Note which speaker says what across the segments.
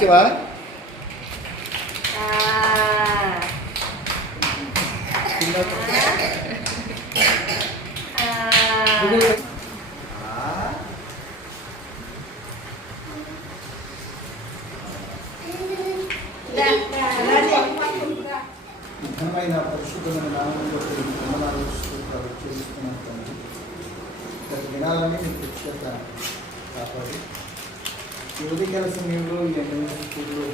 Speaker 1: పిలిచవా ఘనమైన పరిశుద్ధమైన నామంలో వందనాలు స్తోత్రాలు తండ్రి గత దినాలని మీకు ప్రత్యేక కాపాడి ఈ సమయంలో ఈ ఎండ స్కూల్లో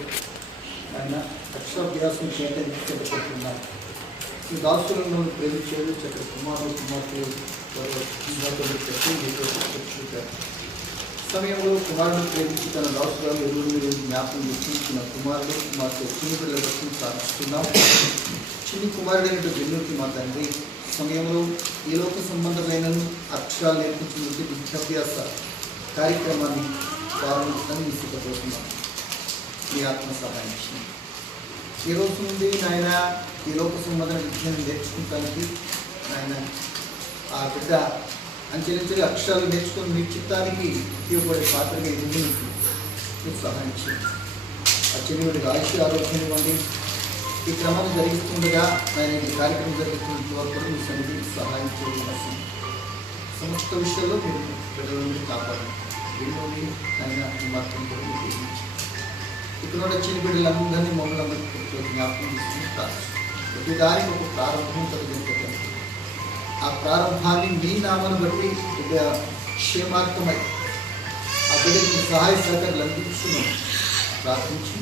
Speaker 1: ఆయన అక్షరాభ్యాసం కేంద్రీకరించబడుతున్నారు ఈ దాసులను ప్రేమించేది చక్ర కుమారు కుమార్తెలు కుమార్తెలు సమయంలో కుమారుడు ప్రేమించి తన దాసురాలు ఎదురు జ్ఞాపకం గుర్తించిన కుమారుడు కుమార్తె చిన్న పిల్లలకు సాధిస్తున్నాం చిన్ని కుమారుడైన బెన్నూరికి మా తండ్రి సమయంలో ఈ లోక సంబంధమైన అక్షరాలు నేర్పించినటువంటి విద్యాభ్యాస కార్యక్రమాన్ని ప్రారంభించడానికి సిద్ధపడుతున్నాం. మీ ఆత్మ సహాయం ఈ రోజు నుండి నాయన ఈ లోక సంబంధమైన విద్యను నేర్చుకుంటానికి నాయన ఆ బిడ్డ అంచెలంచెలు అక్షరాలు నేర్చుకుని మీ చిత్తానికి ఉపయోగపడే పాత్రగా ఎదుగు మీకు సహాయం ఆ చెల్లివాడికి ఆయుష్ ఆరోగ్యం ఇవ్వండి. ఈ క్రమం జరిగిస్తుండగా ఆయన ఈ కార్యక్రమం జరుగుతున్నంత వరకు మీ సన్నిధికి సహాయం చేయవలసింది. సమస్త విషయాల్లో మీరు ప్రజలను కాపాడండి. వీళ్ళని ఆయన మీ మార్గం ఇక్కడ వచ్చిన బిడ్డలందరినీ మమ్మల్ని అందరికీ జ్ఞాపకం తీసుకుని ప్రార్థిస్తున్నాం. ప్రతి దానికి ఒక ప్రారంభం కలిగించండి ఆ ప్రారంభాన్ని మీ నామను బట్టి బిడ్డ క్షేమార్థమై ఆ బిడ్డకి సహాయ సహకారాలు అందించున్నాం ప్రార్థించి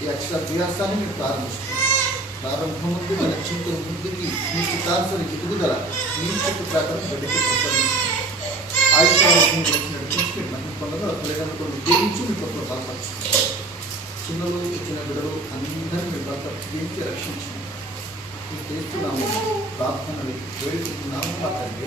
Speaker 1: ఈ అక్షరాభ్యాసాన్ని మీరు ప్రారంభిస్తున్నాం ప్రారంభం ముందు మన చింతల ముందుకి మీ చిత్తాంశం ఎదుగుదల మీ చెప్పు ప్రకారం బిడ్డకి ప్రసాదించండి ఆయుష్యాలను గురించి నడిపించి మన మీ చిన్నలు ఇచ్చిన బిడ్డలు అందరినీ మీ రక్షించండి మీకు చేస్తున్నాము ప్రార్థనలు వేడుకుంటున్నాము మా తండ్రి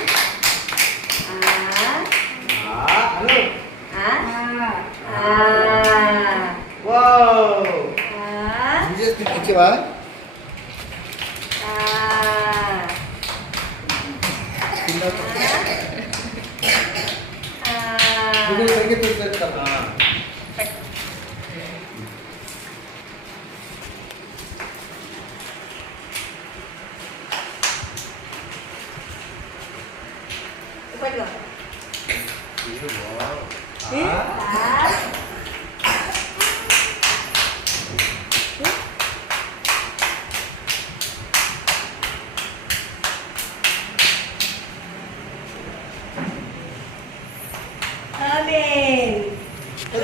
Speaker 1: Siwa? Ah. Ah. ah Ah.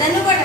Speaker 2: దాన్ని కూడా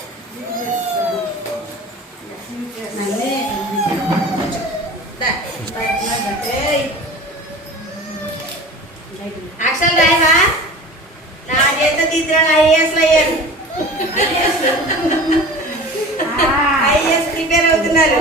Speaker 2: అక్షరాలు రాయవా నా చేత తీసిన ఐఏఎస్ అయ్యారు ఐఏఎస్. ప్రిపేర్ అవుతున్నారు.